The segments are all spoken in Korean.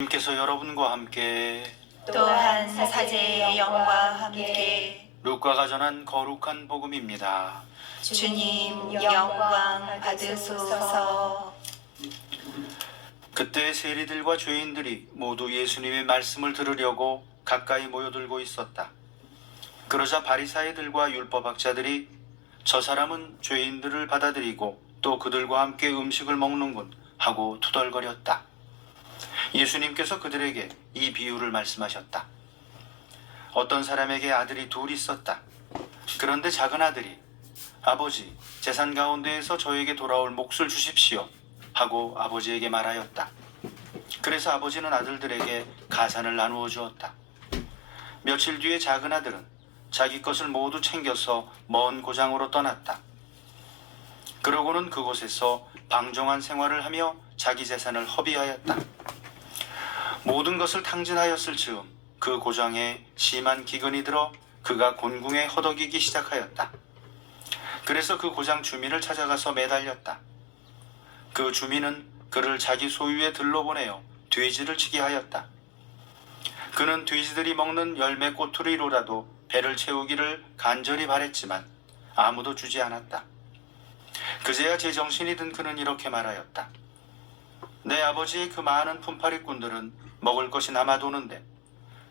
주님께서 여러분과 함께 또한 사제의 영과 함께 루카가 전한 거룩한 복음입니다. 주님 영광 받으소서 그때 세리들과 죄인들이 모두 예수님의 말씀을 들으려고 가까이 모여들고 있었다. 그러자 바리사이들과 율법학자들이 저 사람은 죄인들을 받아들이고 또 그들과 함께 음식을 먹는군 하고 투덜거렸다. 예수님께서 그들에게 이 비유를 말씀하셨다. 어떤 사람에게 아들이 둘 있었다. 그런데 작은 아들이 아버지 재산 가운데에서 저에게 돌아올 몫을 주십시오 하고 아버지에게 말하였다. 그래서 아버지는 아들들에게 가산을 나누어 주었다. 며칠 뒤에 작은 아들은 자기 것을 모두 챙겨서 먼 고장으로 떠났다. 그러고는 그곳에서 방종한 생활을 하며 자기 재산을 허비하였다. 모든 것을 탕진하였을 즈음 그 고장에 심한 기근이 들어 그가 곤궁에 허덕이기 시작하였다. 그래서 그 고장 주민을 찾아가서 매달렸다. 그 주민은 그를 자기 소유의 들로 보내어 돼지를 치게 하였다. 그는 돼지들이 먹는 열매 꼬투리로라도 배를 채우기를 간절히 바랬지만 아무도 주지 않았다. 그제야 제정신이 든 그는 이렇게 말하였다. 내 아버지의 그 많은 품팔이꾼들은 먹을 것이 남아도는데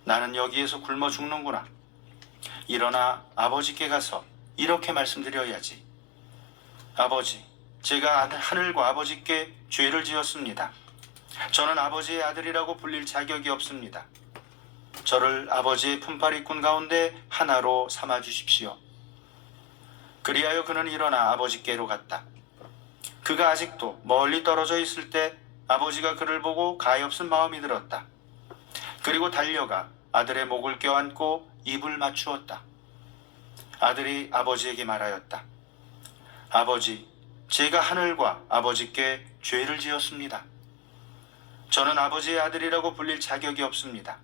나는 여기에서 굶어 죽는구나. 일어나 아버지께 가서 이렇게 말씀드려야지. 아버지, 제가 하늘과 아버지께 죄를 지었습니다. 저는 아버지의 아들이라고 불릴 자격이 없습니다. 저를 아버지의 품팔이꾼 가운데 하나로 삼아 주십시오. 그리하여 그는 일어나 아버지께로 갔다. 그가 아직도 멀리 떨어져 있을 때 아버지가 그를 보고 가엾은 마음이 들었다. 그리고 달려가 아들의 목을 껴안고 입을 맞추었다. 아들이 아버지에게 말하였다. 아버지, 제가 하늘과 아버지께 죄를 지었습니다. 저는 아버지의 아들이라고 불릴 자격이 없습니다.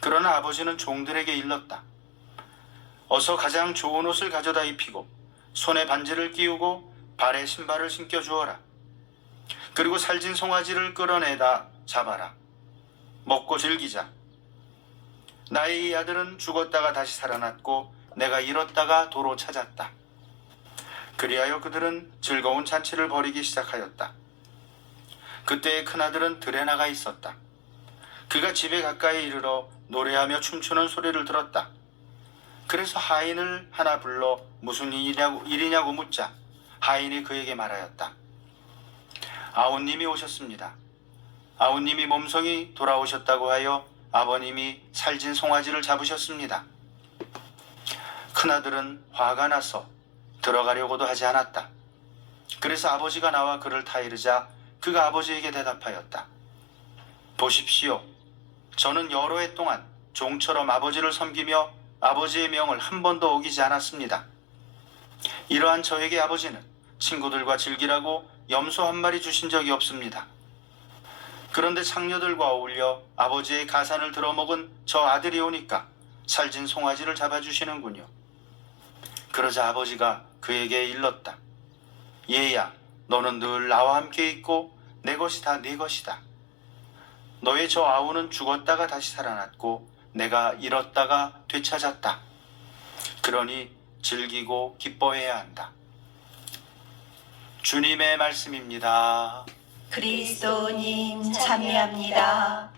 그러나 아버지는 종들에게 일렀다. 어서 가장 좋은 옷을 가져다 입히고 손에 반지를 끼우고 발에 신발을 신겨 주어라. 그리고 살진 송아지를 끌어내다 잡아라. 먹고 즐기자. 나의 이 아들은 죽었다가 다시 살아났고 내가 잃었다가 도로 찾았다. 그리하여 그들은 즐거운 잔치를 벌이기 시작하였다. 그때의 큰아들은 들에 나가 있었다. 그가 집에 가까이 이르러 노래하며 춤추는 소리를 들었다. 그래서 하인을 하나 불러 무슨 일이냐고, 일이냐고 묻자 하인이 그에게 말하였다. 아우님이 오셨습니다. 아우님이 몸성이 돌아오셨다고 하여 아버님이 살진 송아지를 잡으셨습니다. 큰아들은 화가 나서 들어가려고도 하지 않았다. 그래서 아버지가 나와 그를 타이르자 그가 아버지에게 대답하였다. 보십시오. 저는 여러 해 동안 종처럼 아버지를 섬기며 아버지의 명을 한 번도 어기지 않았습니다. 이러한 저에게 아버지는 친구들과 즐기라고 염소 한 마리 주신 적이 없습니다. 그런데 창녀들과 어울려 아버지의 가산을 들어먹은 저 아들이 오니까 살진 송아지를 잡아주시는군요. 그러자 아버지가 그에게 일렀다. 얘야, 너는 늘 나와 함께 있고 내 것이 다 네 것이다. 너의 저 아우는 죽었다가 다시 살아났고 내가 잃었다가 되찾았다. 그러니 즐기고 기뻐해야 한다. 주님의 말씀입니다. 그리스도님 참여합니다